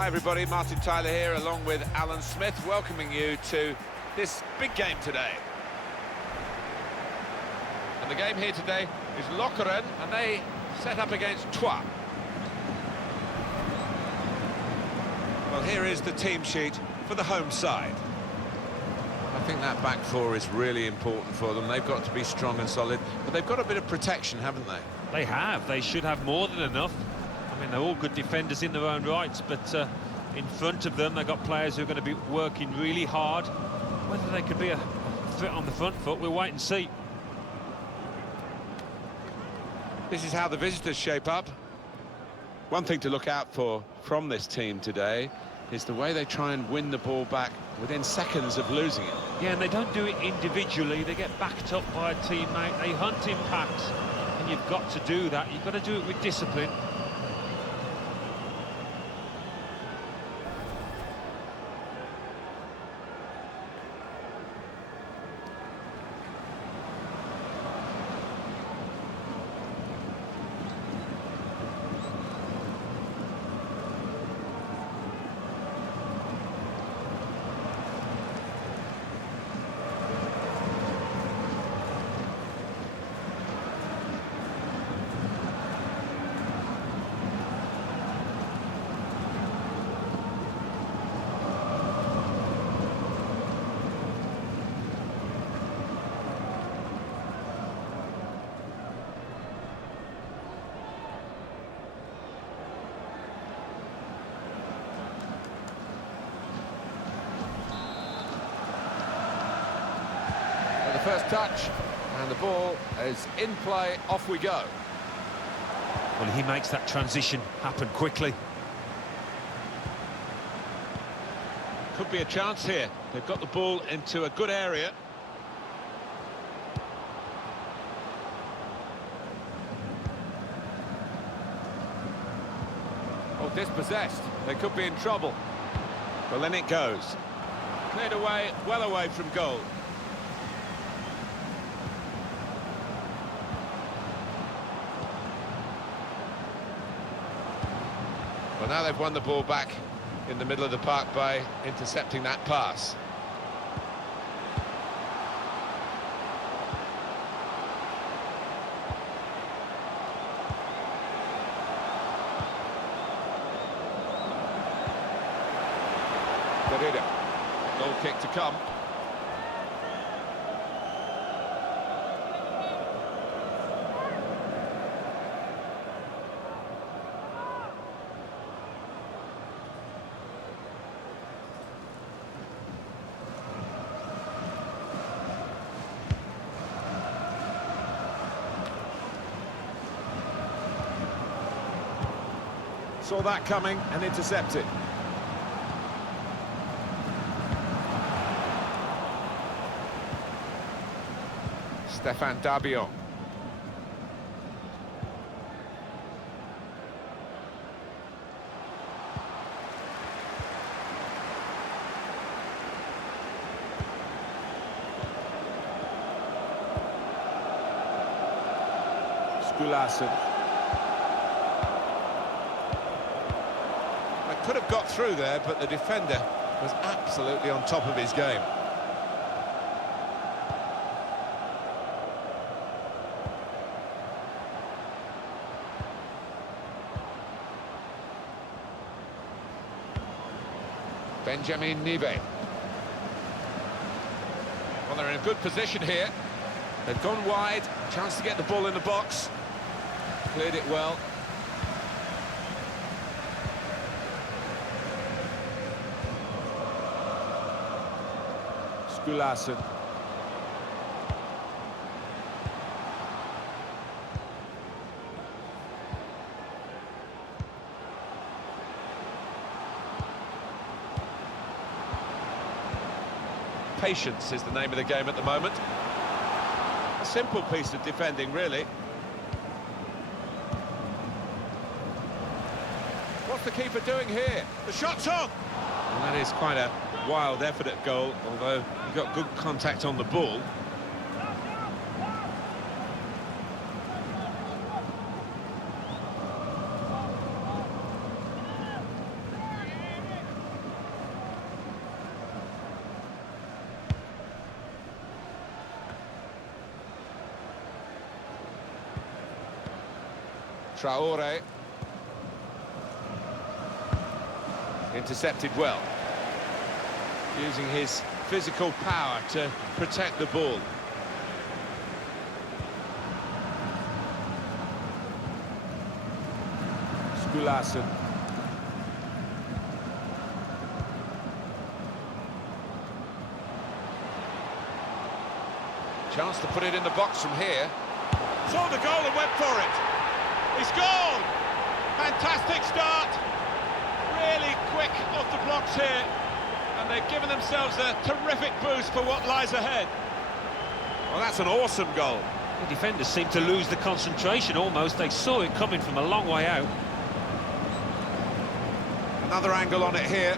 Hi everybody, Martin Tyler here along with Alan Smith, welcoming you to this big game today. And the game here today is Lokeren, and they set up against Troyes. Well, here is the team sheet for the home side. I think that back four is really important for them. They've got to be strong and solid, but they've got a bit of protection, haven't they? They have. They should have more than enough. I mean, they're all good defenders in their own rights, but in front of them, they've got players who are going to be working really hard. Whether they could be a threat on the front foot, we'll wait and see. This is how the visitors shape up. One thing to look out for from this team today is the way they try and win the ball back within seconds of losing it. Yeah, and they don't do it individually. They get backed up by a teammate. They hunt in packs, and you've got to do that. You've got to do it with discipline. The first touch, and the ball is in play, off we go. Well, he makes that transition happen quickly. Could be a chance here. They've got the ball into a good area. Oh, dispossessed. They could be in trouble. Well, then it goes. Cleared away, well away from goal. Well, now they've won the ball back in the middle of the park by intercepting that pass. Goal kick to come. Saw that coming and intercepted. Stéphane Dabion. Skulason. Could have got through there, but the defender was absolutely on top of his game. Benjamin Nibe. Well, they're in a good position here. They've gone wide, chance to get the ball in the box. Cleared it well. Skulason. Patience is the name of the game at the moment. A simple piece of defending, really. What's the keeper doing here? The shot's on! And that is quite a wild effort at goal, although he got good contact on the ball. Traore. Intercepted well. Using his physical power to protect the ball. Skulason. Chance to put it in the box from here. Saw the goal and went for it. He scored! Fantastic start. Really quick off the blocks here. And they've given themselves a terrific boost for what lies ahead. Well, that's an awesome goal. The defenders seemed to lose the concentration almost. They saw it coming from a long way out. Another angle on it here.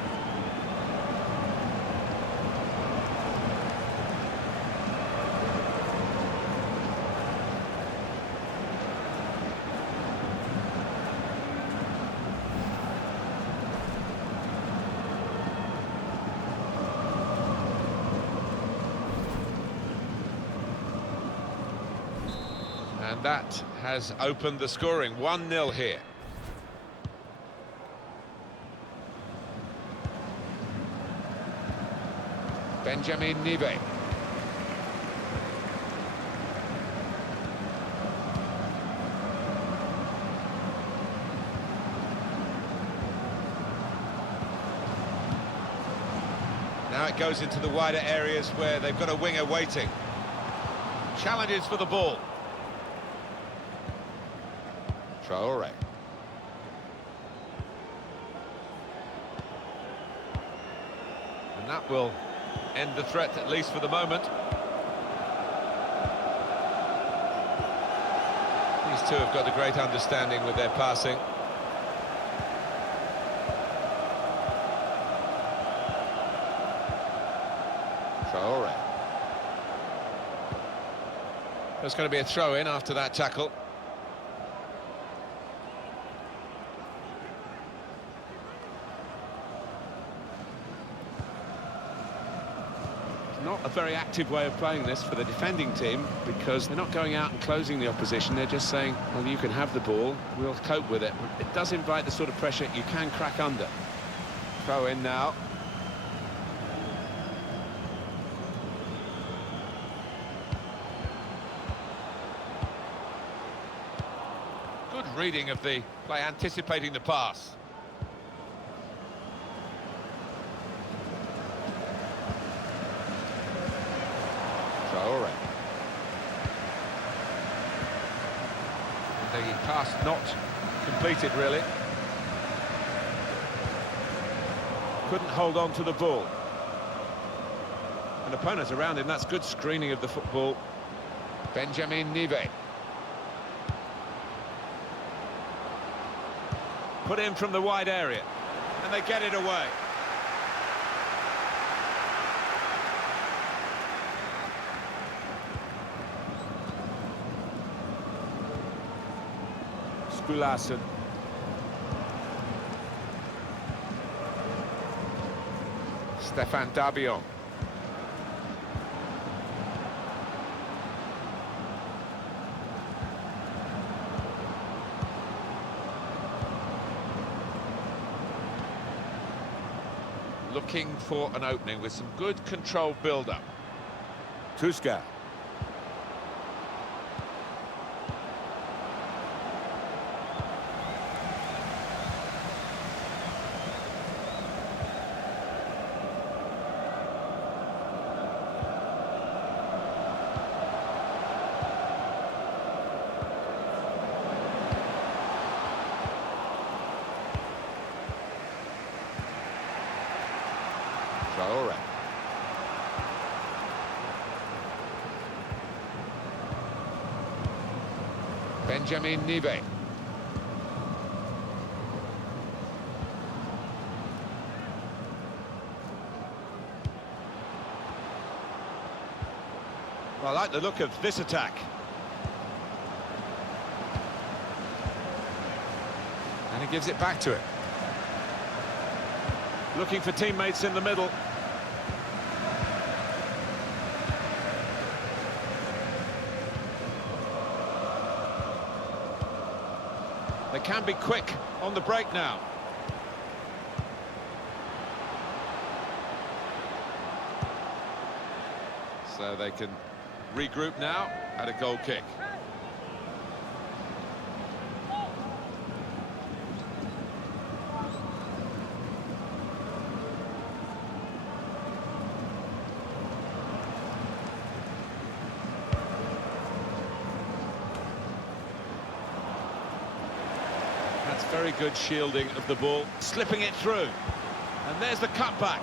And that has opened the scoring. 1-0 here. Benjamin Nive. Now it goes into the wider areas where they've got a winger waiting. Challenges for the ball. Traore. And that will end the threat, at least for the moment. These two have got a great understanding with their passing. Traore. There's going to be a throw-in after that tackle. Not a very active way of playing this for the defending team, because they're not going out and closing the opposition. They're just saying, well, you can have the ball, we'll cope with it. It does invite the sort of pressure you can crack under. Throw in now. Good reading of the play, anticipating the pass. Traore. The pass not completed, really. Couldn't hold on to the ball. An opponent around him, that's good screening of the football. Benjamin Nive. Put in from the wide area, and they get it away. Skulason. Stefan Dabion. Looking for an opening with some good controlled build-up. Tuska. Traore. Benjamin Nive. Well, I like the look of this attack. And he gives it back to it. Looking for teammates in the middle. They can be quick on the break now. So they can regroup now at a goal kick. That's very good shielding of the ball, slipping it through. And there's the cutback.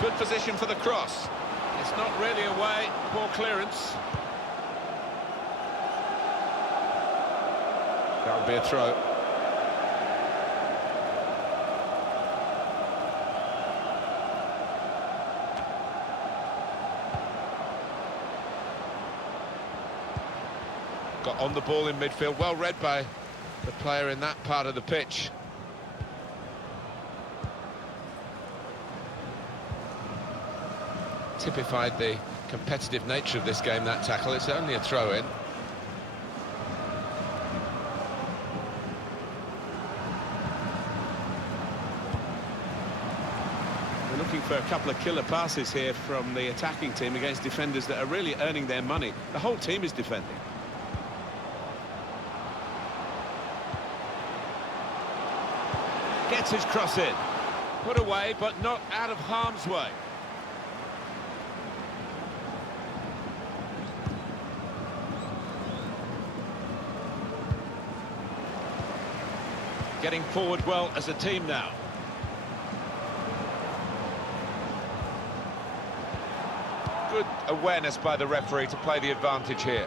Good position for the cross. It's not really away, poor clearance. That would be a throw. Got on the ball in midfield, well read by the player in that part of the pitch. Typified the competitive nature of this game, that tackle. It's only a throw-in. We're looking for a couple of killer passes here from the attacking team against defenders that are really earning their money. The whole team is defending. Gets his cross in. Put away, but not out of harm's way. Getting forward well as a team now. Good awareness by the referee to play the advantage here.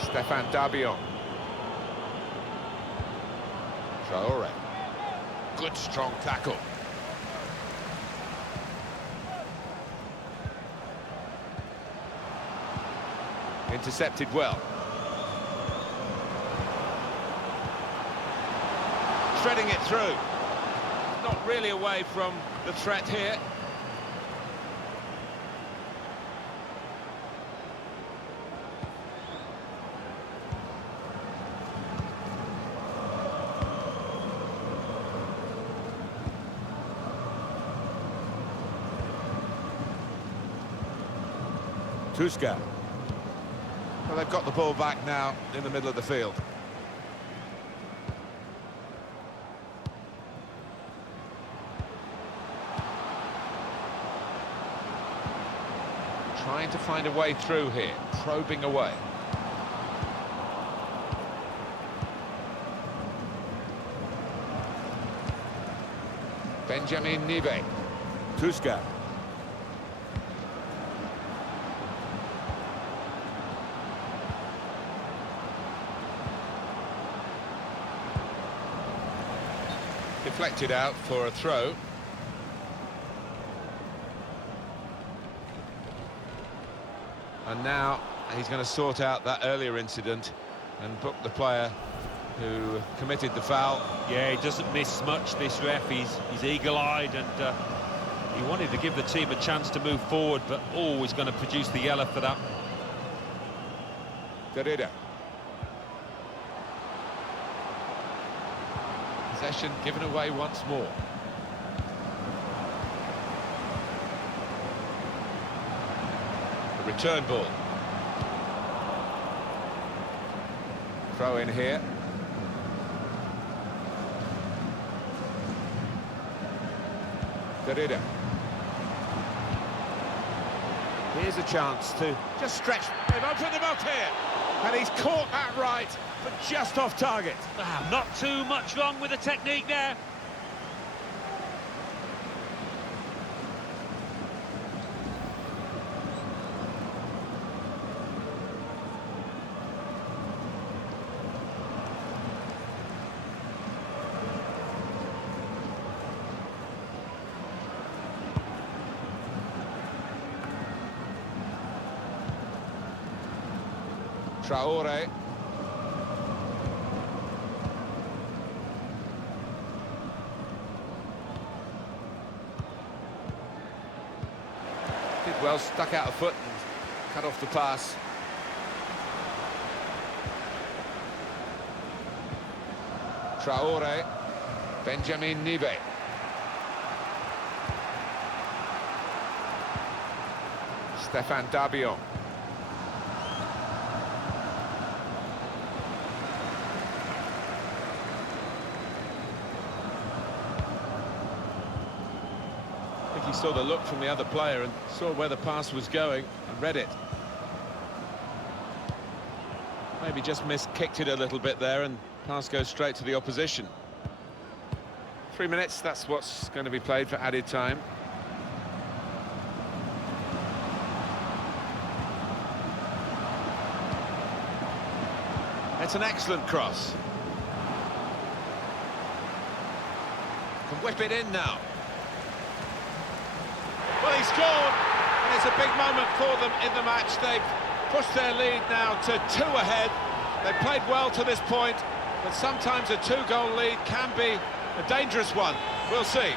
Stefan Dabion. Traore. Good strong tackle. Intercepted well. Threading it through. Not really away from the threat here. Tuska. Well, they've got the ball back now in the middle of the field. Trying to find a way through here, probing away. Benjamin Nibe. Tuska. Deflected out for a throw. And now he's going to sort out that earlier incident and book the player who committed the foul. Yeah, he doesn't miss much, this ref. He's eagle-eyed, and he wanted to give the team a chance to move forward, but always going to produce the yellow for that. Derrida. Possession given away once more. The return ball. Throw in here. Derrida. Here's a chance to just stretch. They've opened them up here. And he's caught that right, but just off target. Not too much wrong with the technique there. Traore. Did well, stuck out a foot and cut off the pass. Traore. Benjamin Nibe. Stefan Dabion. I think he saw the look from the other player and saw where the pass was going and read it. Maybe just kicked it a little bit there, and pass goes straight to the opposition. 3 minutes, that's what's going to be played for added time. It's an excellent cross. Can whip it in now. Well, he scored, and it's a big moment for them in the match. They've pushed their lead now to 2 ahead. They've played well to this point, but sometimes a 2-goal lead can be a dangerous one. We'll see.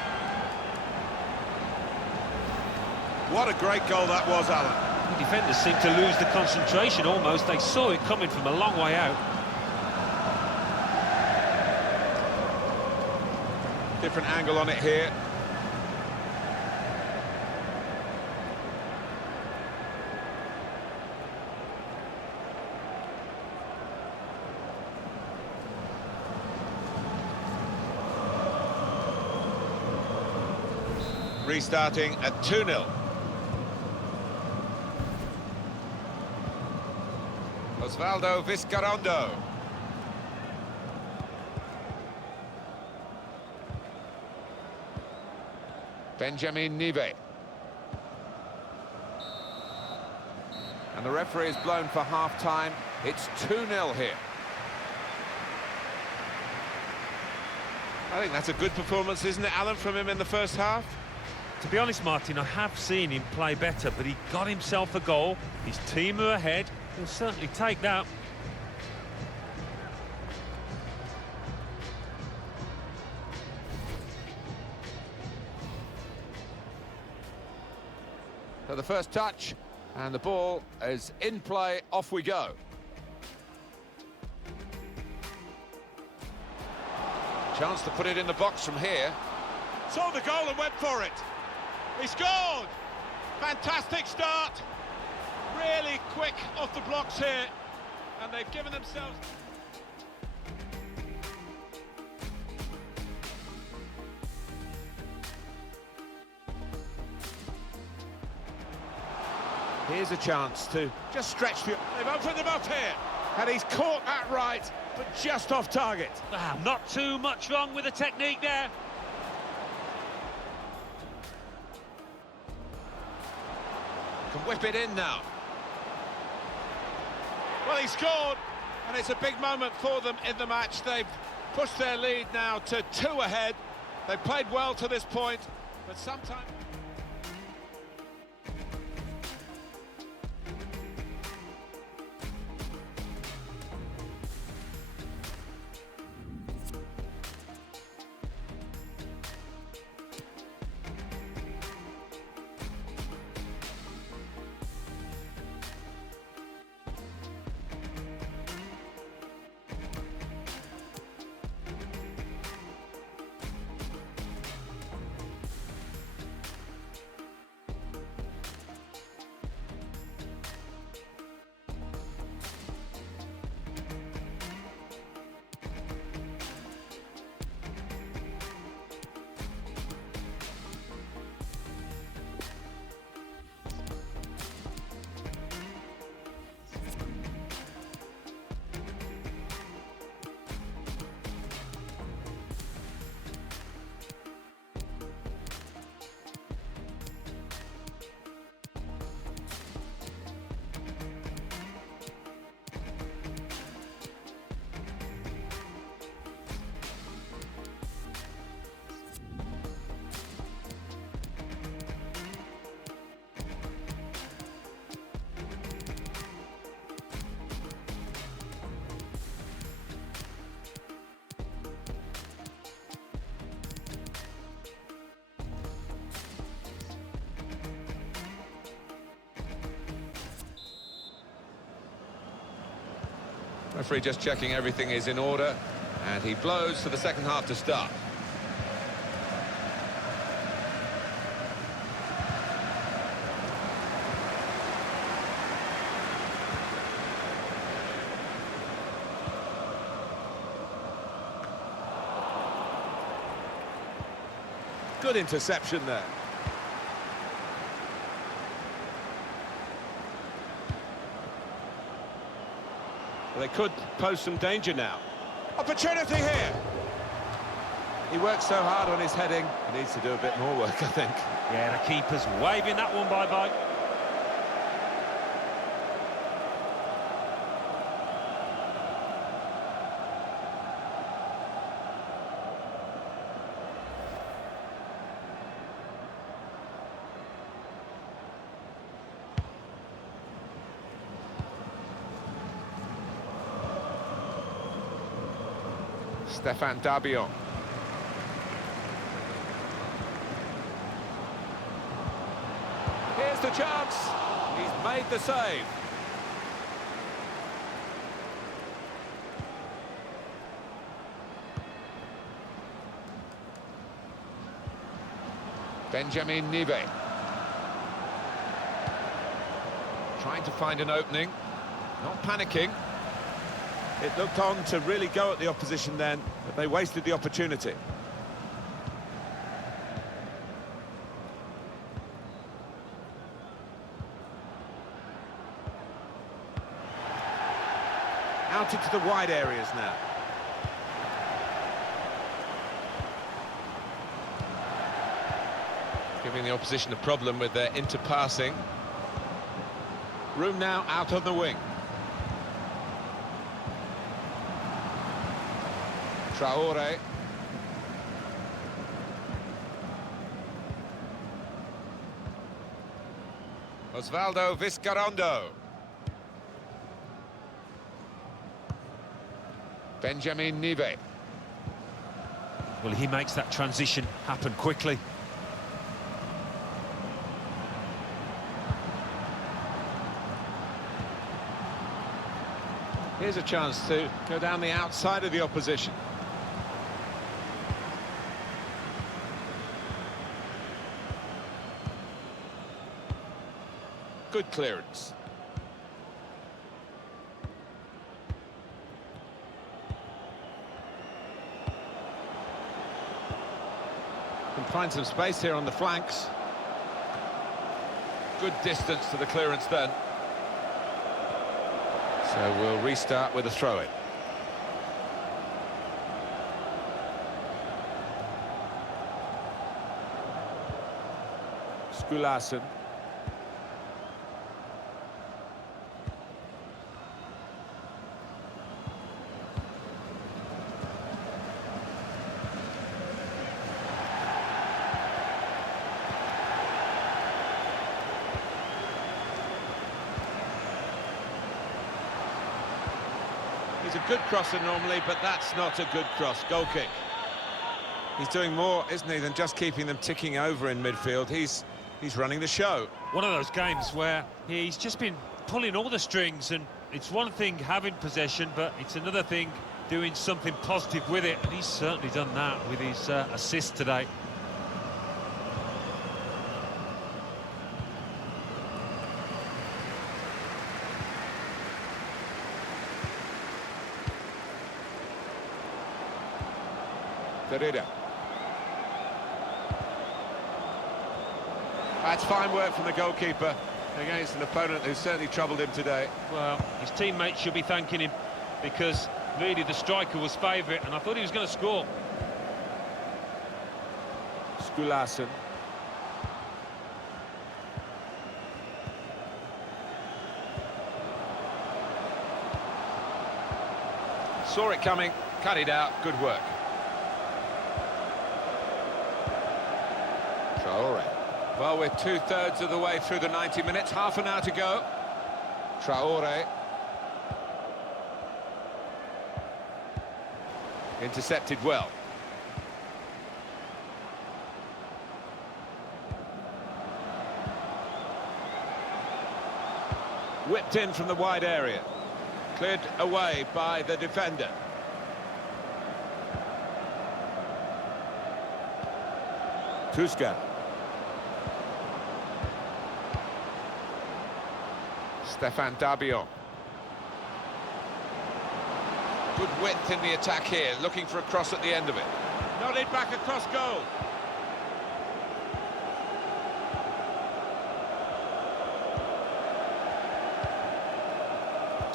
What a great goal that was, Alan. The defenders seemed to lose the concentration almost. They saw it coming from a long way out. Different angle on it here. Restarting at 2-0. Osvaldo Vizcarrondo. Benjamin Nibe. And the referee is blown for half-time. It's 2-0 here. I think that's a good performance, isn't it, Alan, from him in the first half? To be honest, Martin, I have seen him play better, but he got himself a goal. His team are ahead. He'll certainly take that. So the first touch, and the ball is in play. Off we go. Chance to put it in the box from here. Saw the goal and went for it. He scored! Fantastic start. Really quick off the blocks here. And they've given themselves... Here's a chance to just stretch the... They've opened them up here. And he's caught that right, but just off target. Ah, not too much wrong with the technique there. Can whip it in now. Well, he scored, and it's a big moment for them in the match. They've pushed their lead now to 2 ahead. They've played well to this point, but sometimes... Referee just checking everything is in order, and he blows for the second half to start. Good interception there. They could pose some danger now. Opportunity here. He works so hard on his heading. He needs to do a bit more work, I think. Yeah, the keeper's waving that one bye-bye. Stefan Dabion. Here's the chance. He's made the save. Benjamin Nibe. Trying to find an opening. Not panicking. It looked on to really go at the opposition then, but they wasted the opportunity. Out into the wide areas now. Giving the opposition a problem with their interpassing. Room now out on the wing. Traore. Osvaldo Vizcarrondo. Benjamin Nibe. Well, he makes that transition happen quickly. Here's a chance to go down the outside of the opposition. Good clearance. Can find some space here on the flanks. Good distance to the clearance then. So we'll restart with a throw-in. Skulason. He's a good crosser normally, but that's not a good cross. Goal kick. He's doing more, isn't he, than just keeping them ticking over in midfield. He's running the show. One of those games where he's just been pulling all the strings, and it's one thing having possession, but it's another thing doing something positive with it, and he's certainly done that with his assist today. Ferreira. That's fine work from the goalkeeper against an opponent who's certainly troubled him today. Well, his teammates should be thanking him, because really the striker was favourite, and I thought he was going to score. Skulason. Saw it coming, cut it out, good work. Traore. Well, we're two-thirds of the way through the 90 minutes, half an hour to go. Traore. Intercepted well. Whipped in from the wide area. Cleared away by the defender. Tuska. Stefan Dabion. Good width in the attack here, looking for a cross at the end of it. Nodded back across goal.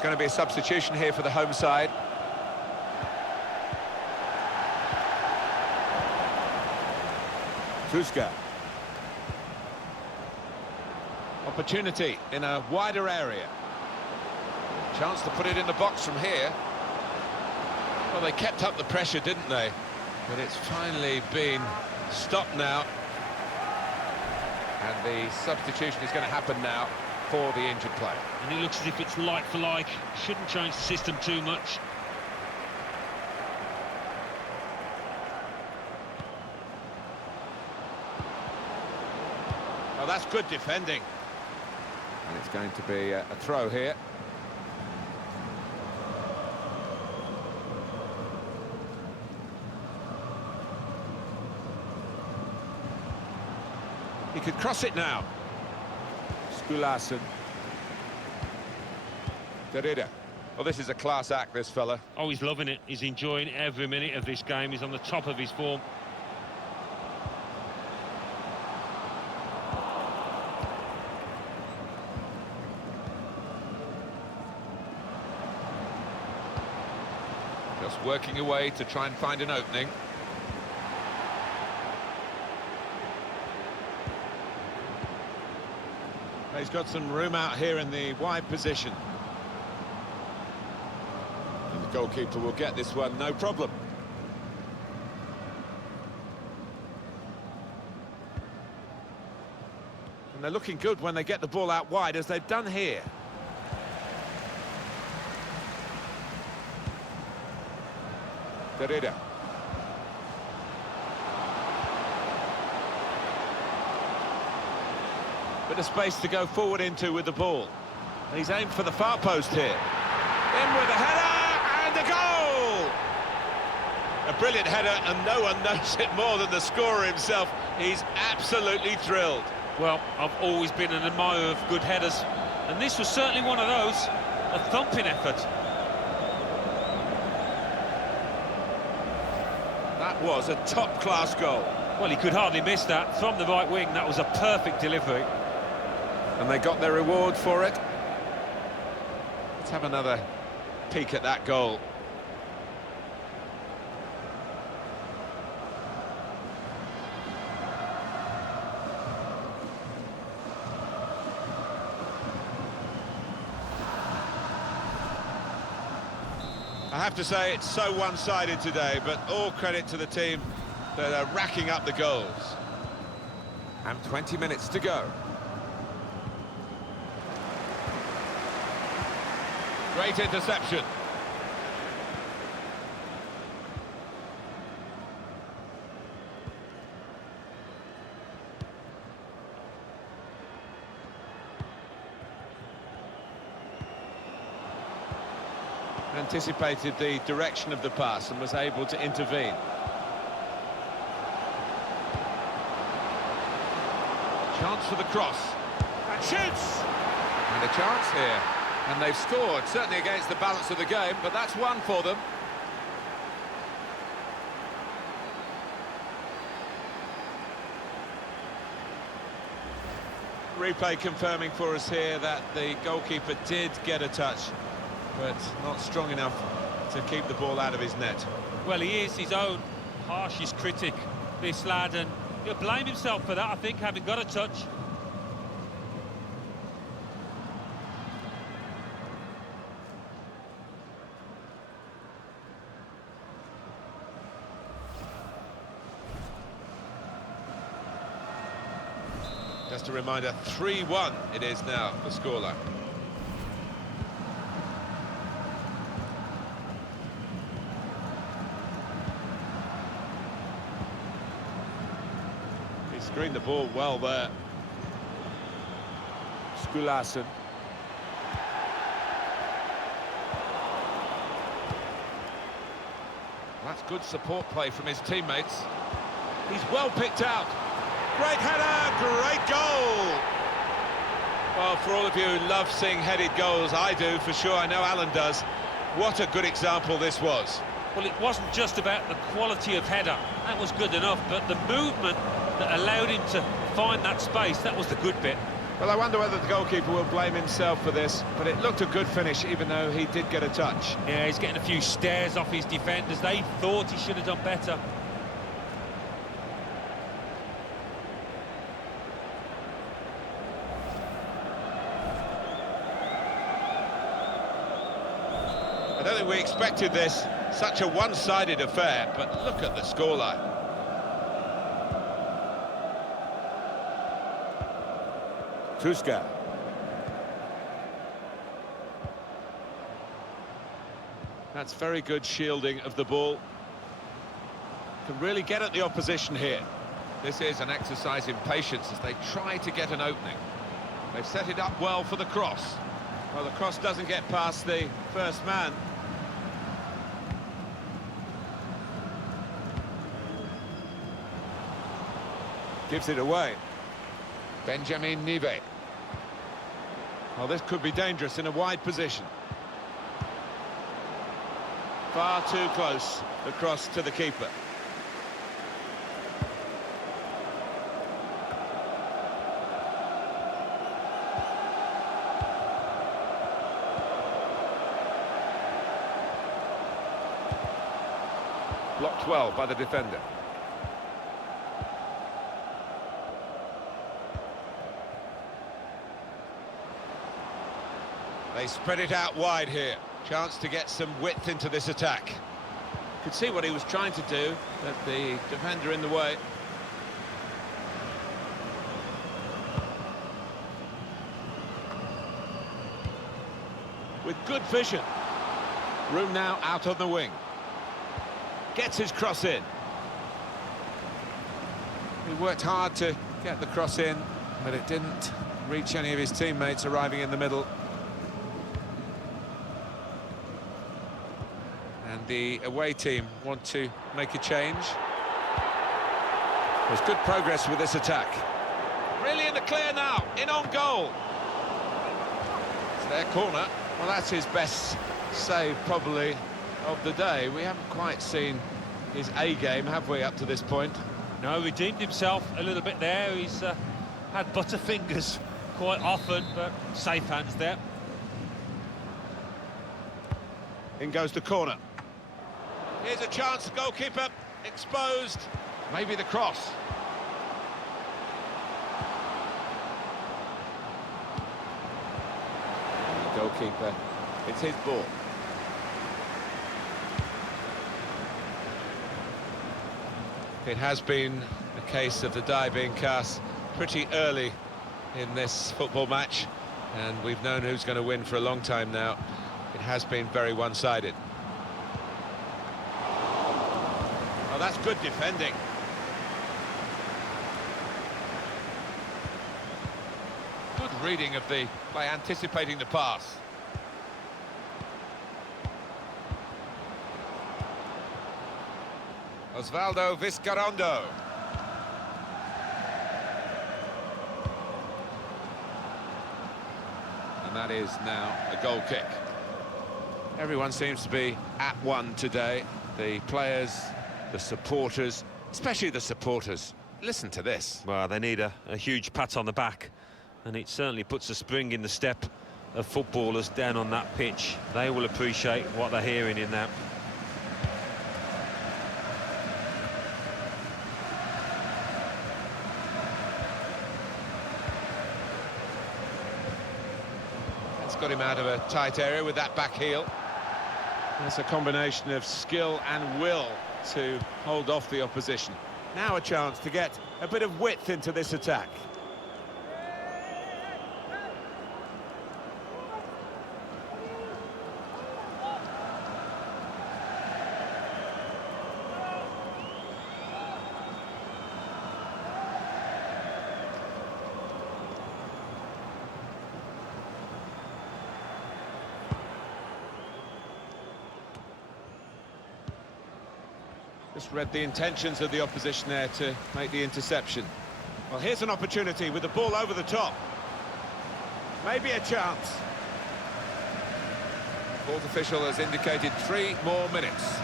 Going to be a substitution here for the home side. Tuska. Opportunity in a wider area. Chance to put it in the box from here. Well, they kept up the pressure, didn't they? But it's finally been stopped now. And the substitution is going to happen now for the injured player. And it looks as if it's like for like. Shouldn't change the system too much. Oh, that's good defending. And it's going to be a throw here. He could cross it now. Skulason. Derrida. Well, this is a class act, this fella. Oh, he's loving it. He's enjoying every minute of this game. He's on the top of his form. Just working away to try and find an opening. He's got some room out here in the wide position. And the goalkeeper will get this one, no problem. And they're looking good when they get the ball out wide, as they've done here. Derrida. Bit of space to go forward into with the ball. He's aimed for the far post here. In with a header, and a goal! A brilliant header, and no one knows it more than the scorer himself. He's absolutely thrilled. Well, I've always been an admirer of good headers, and this was certainly one of those. A thumping effort. That was a top-class goal. Well, he could hardly miss that. From the right wing, that was a perfect delivery. And they got their reward for it. Let's have another peek at that goal. I have to say, it's so one-sided today, but all credit to the team that are racking up the goals. And 20 minutes to go. Great interception. Anticipated the direction of the pass and was able to intervene. Chance for the cross. And shoots! And a chance here. And they've scored, certainly against the balance of the game, but that's one for them. Replay confirming for us here that the goalkeeper did get a touch, but not strong enough to keep the ball out of his net. Well, he is his own harshest critic, this lad, and he'll blame himself for that, I think, having got a touch. Just a reminder, 3-1 it is now, the scoreline. He screened the ball well there. Skulason. That's good support play from his teammates. He's well picked out. Great header, great goal! Well, for all of you who love seeing headed goals, I do, for sure, I know Alan does. What a good example this was. Well, it wasn't just about the quality of header, that was good enough, but the movement that allowed him to find that space, that was the good bit. Well, I wonder whether the goalkeeper will blame himself for this, but it looked a good finish, even though he did get a touch. Yeah, he's getting a few stares off his defenders. They thought he should have done better. I don't think we expected this, such a one-sided affair, but look at the scoreline. Tuska. That's very good shielding of the ball. Can really get at the opposition here. This is an exercise in patience as they try to get an opening. They've set it up well for the cross. Well, the cross doesn't get past the first man. Gives it away. Benjamin Nive. Well, this could be dangerous in a wide position. Far too close, the cross to the keeper. Blocked well by the defender. They spread it out wide here. Chance to get some width into this attack. Could see what he was trying to do, but the defender in the way. With good vision. Room now out on the wing. Gets his cross in. He worked hard to get the cross in, but it didn't reach any of his teammates arriving in the middle. And the away team want to make a change. There's good progress with this attack. Really in the clear now, in on goal. It's their corner. Well, that's his best save, probably, of the day. We haven't quite seen his A game, have we, up to this point? No, redeemed himself a little bit there. He's had butterfingers quite often, but safe hands there. In goes the corner. Here's a chance, goalkeeper exposed. Maybe the cross. Goalkeeper, it's his ball. It has been a case of the die being cast pretty early in this football match, and we've known who's going to win for a long time now. It has been very one-sided. Oh, that's good defending. Good reading of the by anticipating the pass. Osvaldo Vizcarrondo. And that is now a goal kick. Everyone seems to be at one today. The players, the supporters, especially the supporters. Listen to this. Well, they need a huge pat on the back, and it certainly puts a spring in the step of footballers down on that pitch. They will appreciate what they're hearing in that. It's got him out of a tight area with that back heel. That's a combination of skill and will to hold off the opposition. Now a chance to get a bit of width into this attack. Just read the intentions of the opposition there to make the interception. Well, here's an opportunity with the ball over the top. Maybe a chance. Fourth official has indicated 3 more minutes.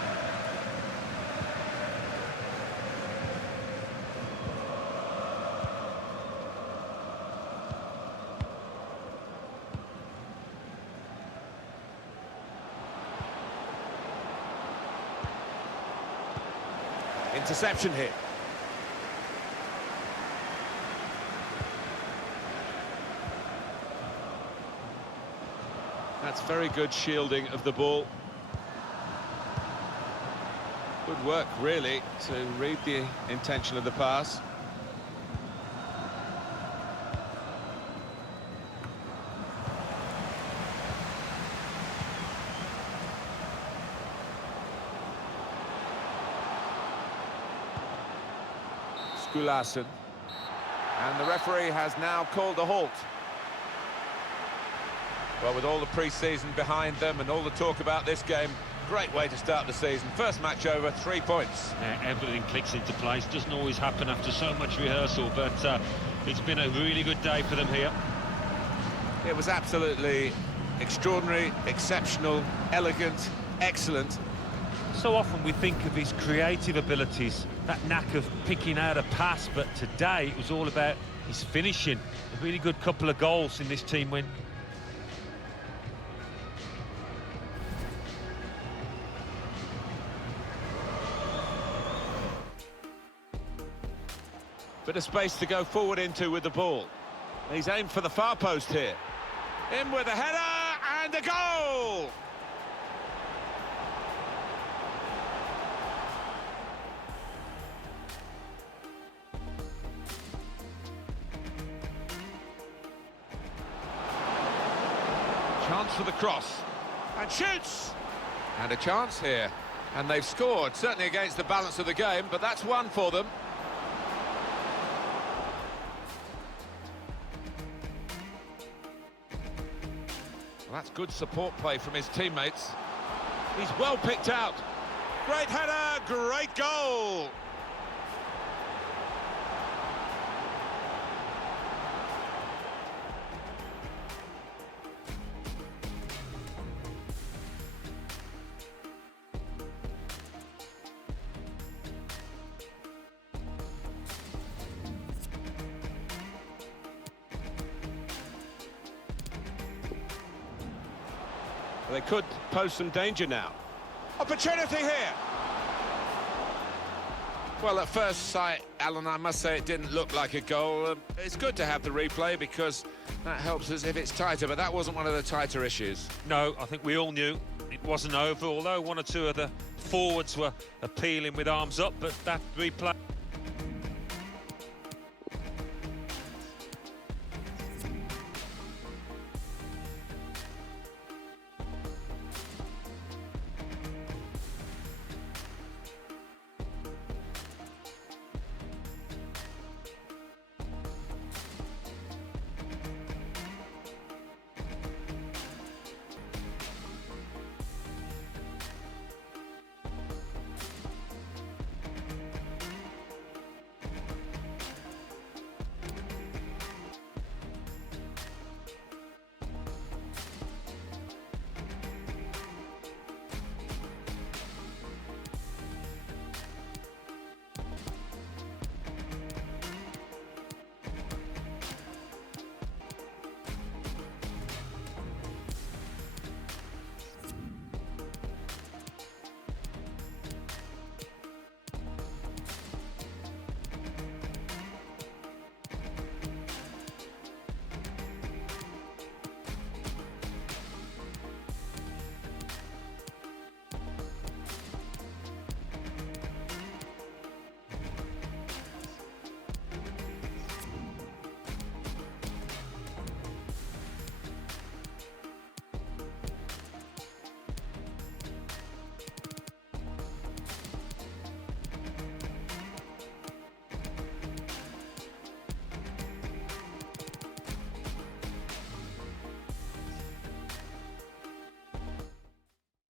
Interception here. That's very good shielding of the ball. Good work, really, to read the intention of the pass. Skulason. And the referee has now called a halt. Well, with all the pre-season behind them and all the talk about this game, great way to start the season. First match over, 3 points. Everything clicks into place. Doesn't always happen after so much rehearsal, but it's been a really good day for them here. It was absolutely extraordinary, exceptional, elegant, excellent. So often we think of his creative abilities, that knack of picking out a pass, but today it was all about his finishing. A really good couple of goals in this team win. Bit of space to go forward into with the ball. He's aimed for the far post here. In with a header and a goal! Chance for the cross. And shoots! And a chance here. And they've scored, certainly against the balance of the game, but that's one for them. Well, that's good support play from his teammates. He's well picked out. Great header, great goal! They could pose some danger now. Opportunity here! Well, at first sight, Alan, I must say it didn't look like a goal. It's good to have the replay because that helps us if it's tighter, but that wasn't one of the tighter issues. No, I think we all knew it wasn't over, although one or two of the forwards were appealing with arms up, but that replay...